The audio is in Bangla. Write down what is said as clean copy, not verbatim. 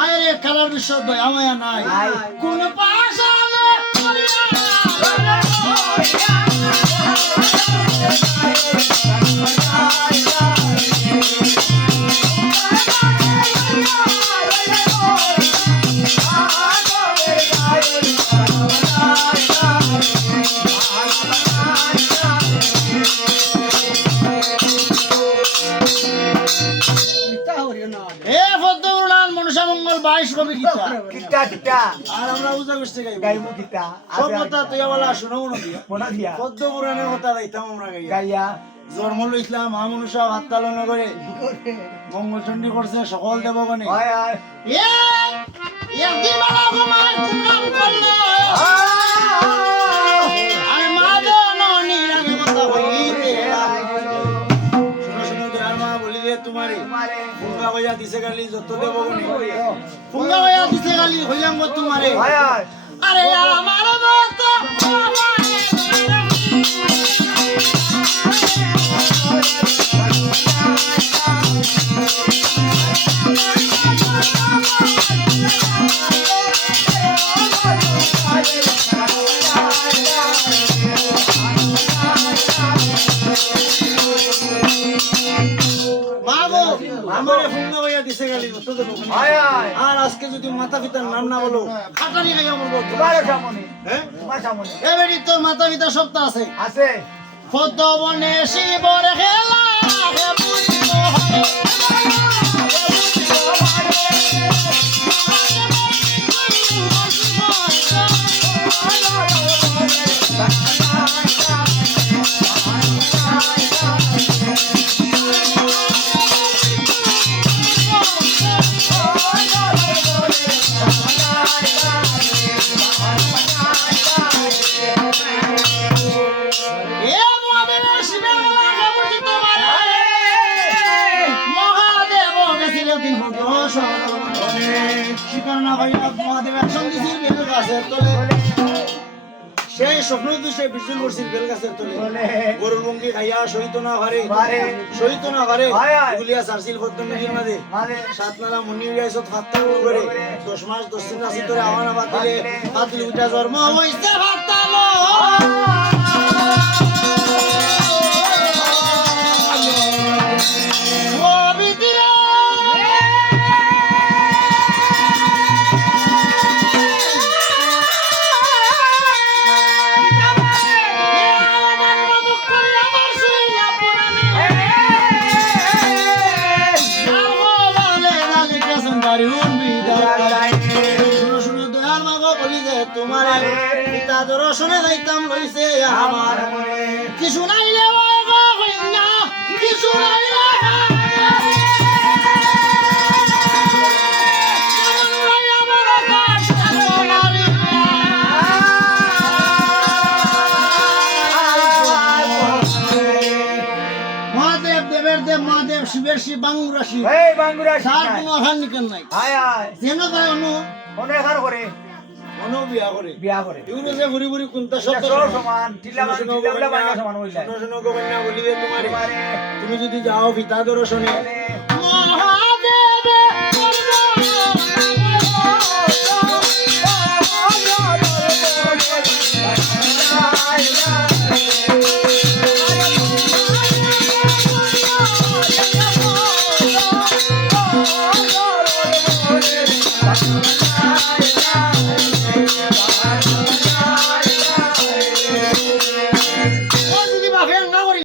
আরে কালার বিষয় দয়া মায়া নাই কোন পাশালে আর আমরা উজা করতে গাইবো সব কথা তুই বলা শুনো মনে দিয়া পদ্ম পুরাণের কথা গাইতাম আমরা গাইয়া জন্ম লইছিলাম মহামনুষ্য হাততালন করে মঙ্গলচণ্ডী করছে সকল দেবগণে ফুঙ্গা হইয়া দিছে গালি যত দেবগণে ফুঙ্গা হইয়া দিছে গালি হইলাম তোমারে আরে আমার মত আর আজকে যদি মাতা পিতার নাম না বলো খাটানি খাইয়া বলবো তোর মাতা পিতা সপ্তাহ আছে আছে পদ্মবনে শিবর খেলা সেই স্বপ্ন সে বিজুল করছিল বেল গাছের তলে গরুর লুঙ্গি খাইয়া সহিত না পারে গুলিয়া সারছিল পদ্মনদীর মাঝে 7 নালা মন্দির গাইছত 7 করে 10 মাস 10 দিন আসি ধরে আওয়ানা বাতিলে উঠা জন্ম হইছে ভাতালো দর্শনে যাইতাম লইছে আমার কিছু নাইলে কিছু নাইলে মহাদেব দেবের দেব মহাদেব শিবের শিব বাঙ্গুরা শিব তার কোনো আঘাত নিকেন নাই যেন যায় অনেক করে বিয়া করে এগুলো যে ভুরি ভুরি কোনটা সব সমান সমান হইলা শোনো গোবন্যা বলিবে তোমারে তুমি যদি যাও পিতা দর্শনে মহাদেব